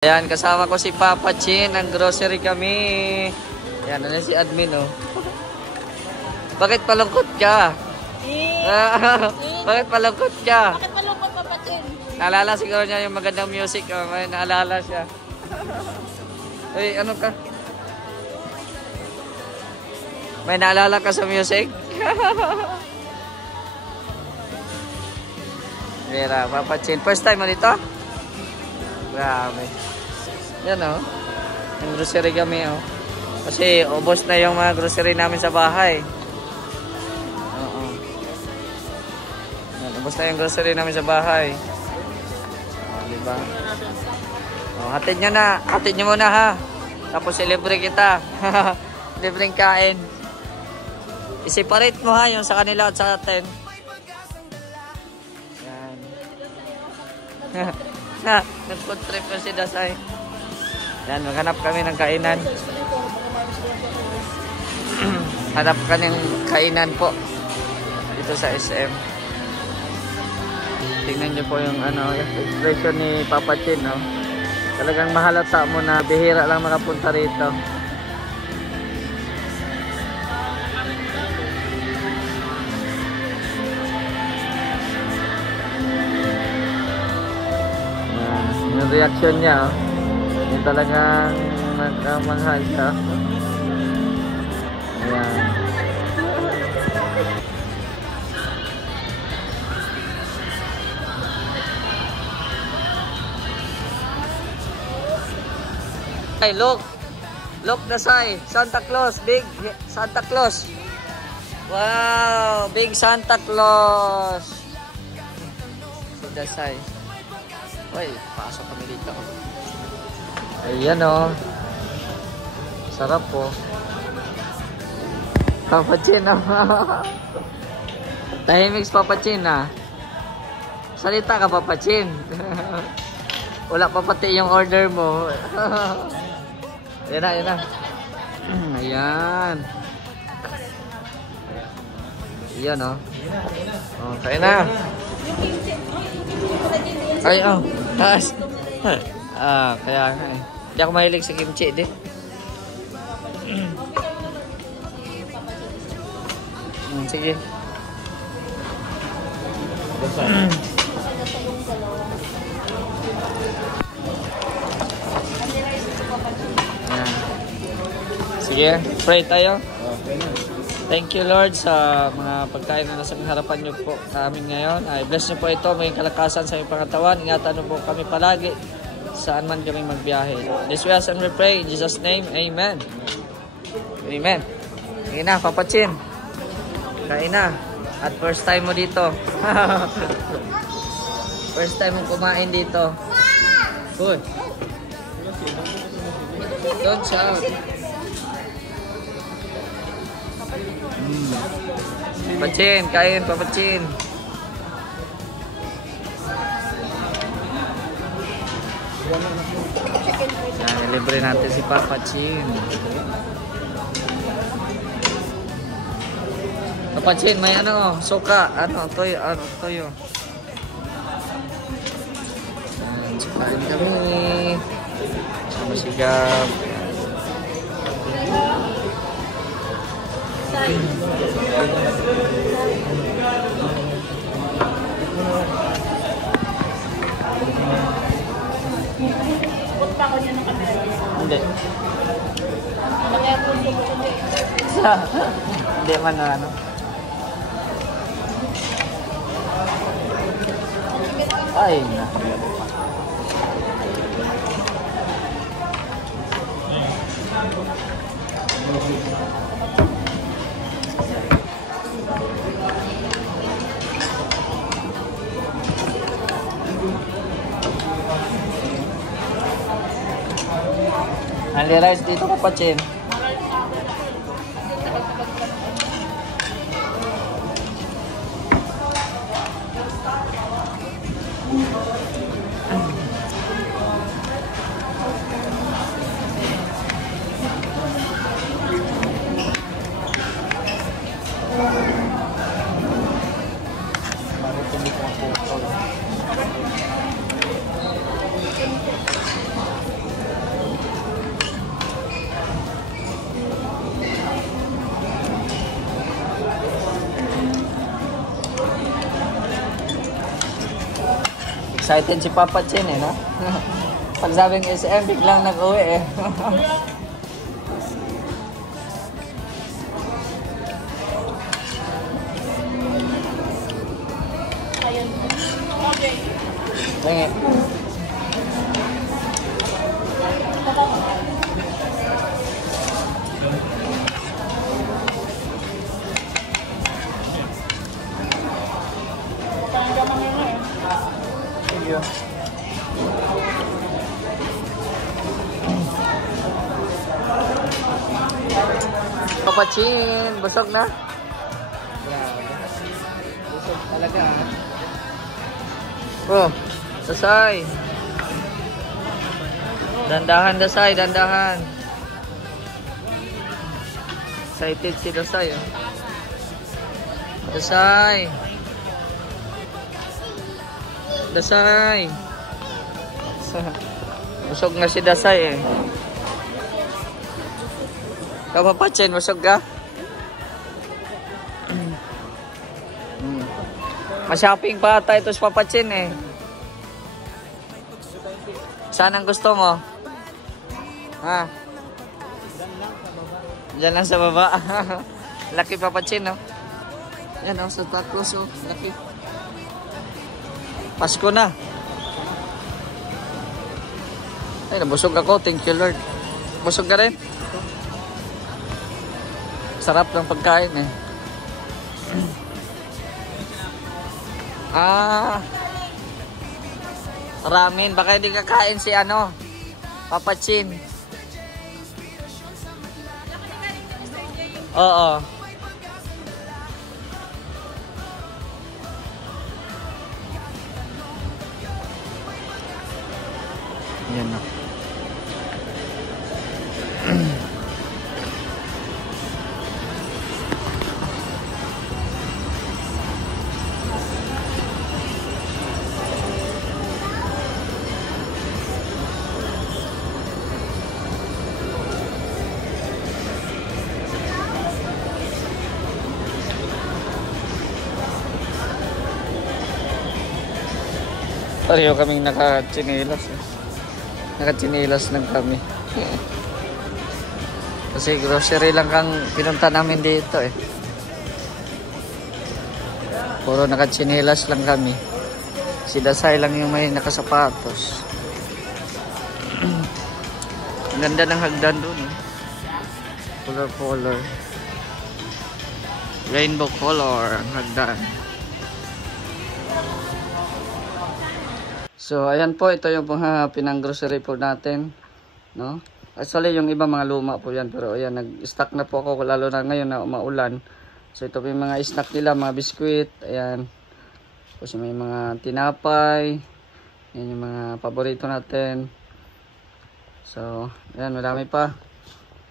Ayan, kasama ko si Papa Chin. Ang grocery kami. Ayan, ano si admin, oh. Bakit palungkot ka? Bakit palungkot ka? Bakit palungkot, Papa Chin? Naalala siguro niya yung magandang music. Oh. May naalala siya. Uy, ano ka? May naalala ka sa music? Vera, Papa Chin. First time mo dito? Grabe. Yan, oh. Yung grocery kami, oh. Kasi ubos na yung mga grocery namin sa bahay. Oo. Yan, ubos na yung grocery namin sa bahay. Oh, diba? Oh, hatid nyo na. Hatid nyo muna, ha. Tapos ilibre kita. Libreng kain. I-separate mo, ha, yung sa kanila at sa atin. Yan. Nag-food trip ko si Dasay. Yan, maghanap kami ng kainan. Hanap ka ng kainan po dito sa SM. Tingnan nyo po yung ano, expression ni Papa Chin, no? Talagang mahalata mo na bihira lang makapunta rito. Yan, yung reaction niya, oh. Yung talagang nagkamanghal siya. Ayan. Hey, look. Look, Dasay. Santa Claus. Big Santa Claus. Wow. Big Santa Claus. Si Dasay. Uy, pasok kami dito. Ayan, oh. Sarap po. Papa Chin, oh. Tahimik Papa Chin, ah. Salita ka, Papa Chin. Wala pa pati yung order mo. Ayan na, ayan na. Ayan. Ayan, oh. Oh, kaya na. Ay, oh. Taas. Kaya nga, eh. Hindi ako mahilig sa kimchi, di. Sige. Sige, pray tayo. Thank you, Lord, sa mga pagkain na nasa harapan niyo po sa amin ngayon. I bless niyo po ito, may kalakasan sa aming pangatawan. Ingatan niyo po kami palagi saan man kaming magbiyahe. This we ask and we pray in Jesus' name. Amen. Amen. Kain na, Papa Chin. Kain na. At first time mo dito. First time mo kumain dito. Good. Don't shout. Papa Chin, kain, Papa Chin. Yan, libre natin si Papa Chin. Papa Chin, may ano, suka, ano, toyo, toyo. Yan, sukain kami. Sama sigap. Punta ko niya ng kamera. Hindi. Kaya puso ko hindi. Hindi man na ano. Ay na. Only rice dito, Papa Chin. Bakit hindi ko Excited si Papa Chin eh, no? Pag sabing SM, biglang nag-uwi eh. Ayun. Okay. Tingi. Parang gamang yun eh. Thank you. Papa Chin, busog na? Grabe. Busog talaga. Oh, Dasay. Dandahan, Dasay, dandahan. Excited si Dasay. Oh. Dasay. Dasay. Busog na si Dasay eh. Ikaw Papa Chin, busog ka? Ma-shopping pa ata ito si Papa Chin eh. Saan ang gusto mo? Ha? Diyan lang sa baba. Laki Papa Chin, no? Yan, oh, sa tacos, oh. Laki. Pasko na. Ay, nabusog ako. Thank you, Lord. Busog ka rin? Sarap ng pagkain, eh. Ramen. Baka hindi kakain si ano, Papa Chin. Oo. Yan na. Pareho kaming naka-chinelas eh. Naka-chinelas lang kami. Kasi grocery lang kang pinunta namin dito eh. Puro naka-chinelas lang kami. Si Dasay lang yung may nakasapatos. Ang ganda ng hagdan doon eh. Color. Rainbow color ang hagdan. So, ayan po, ito yung mga pinang-grocery po natin, no? Actually, yung iba mga luma po yan, pero ayan, nag-stock na po ako, lalo na ngayon na maulan. So, ito po yung mga snack nila, mga biskuit, ayan. Tapos may mga tinapay, ayan yung mga paborito natin. So, ayan, marami pa.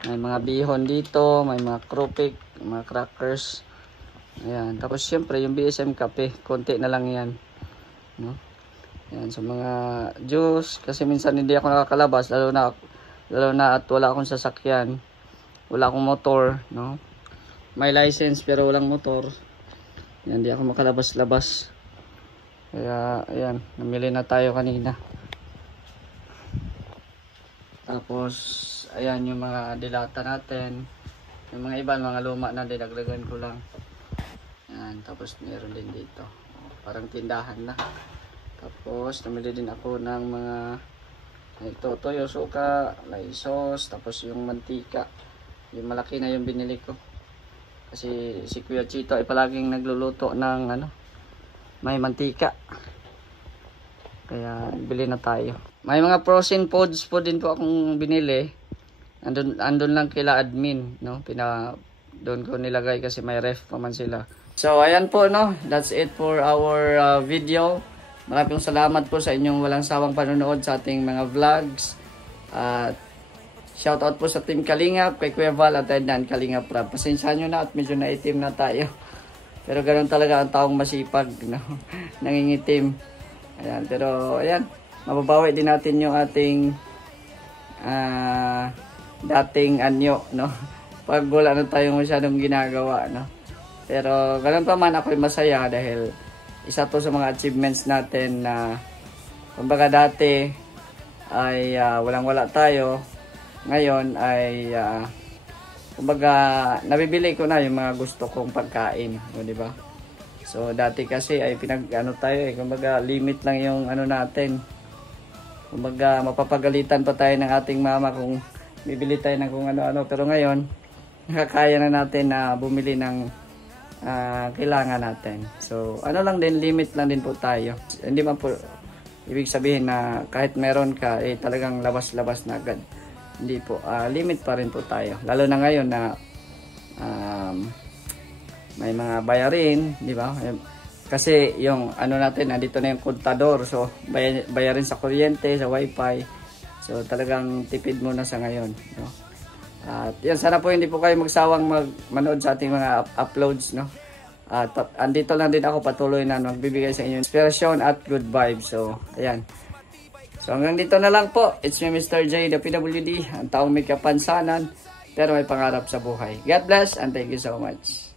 May mga bihon dito, may mga krupik, mga crackers. Ayan, tapos syempre yung BSM kape, konti na lang yan, no? Yan, sa mga juice, kasi minsan hindi ako nakakalabas, lalo na at wala akong sasakyan, wala akong motor, no? May license pero walang motor. Yan, hindi ako makalabas-labas. Kaya, ayan, namili na tayo kanina. Tapos, ayan yung mga dilata natin. Yung mga iba, mga luma na, dinagdagan ko lang. Yan, tapos meron din dito. Parang tindahan na. Tapos, namili din ako ng mga ito, toyo suka, lay sauce, tapos yung mantika. Yung malaki na yung binili ko. Kasi si Kuya Chito ay palaging nagluluto ng ano, may mantika. Kaya, bili na tayo. May mga frozen foods po din po akong binili. Andun lang kila admin, no? Doon ko nilagay kasi may ref pa man sila. So, ayan po, no? That's it for our video. Maraming salamat po sa inyong walang sawang panonood sa ating mga vlogs. At shoutout po sa Team Kalingap, kay Kuya Val at Dan Kalingap Rab. Pasensyahan nyo na at medyo naitim na tayo. Pero ganoon talaga ang taong masipag, no? Nangingitim. Ayan, pero ayan, mababawi din natin yung ating dating anyo, no? Pag wala na tayong masyadong ginagawa, no? Pero ganoon pa man, ako'y masaya dahil isa to sa mga achievements natin na Kumbaga dati ay walang-wala tayo. Ngayon ay kumbaga nabibili ko na yung mga gusto kong pagkain, di ba? So dati kasi ay tayo kumbaga limit lang yung natin. Kumbaga mapapagalitan pa tayo ng ating mama kung bibili tayo ng kung ano-ano, pero ngayon nakakaya na natin na bumili ng kailangan natin. So lang din, limit lang din po tayo. Hindi man po ibig sabihin na kahit meron ka talagang labas-labas na agad. Hindi po, limit pa rin po tayo. Lalo na ngayon na may mga bayarin, di ba? Kasi yung natin, nandito na yung kontador. So bayarin sa kuryente, sa wifi. So talagang tipid muna sa ngayon, no? At yan, sana po hindi po kayo magsawang manood sa ating mga uploads, no? At andito lang din ako, patuloy na magbibigay sa inyo inspirasyon at good vibes. So ayan. So hanggang dito na lang po. It's me, Mr. J, the PWD, ang taong may kapansanan pero may pangarap sa buhay. God bless and thank you so much.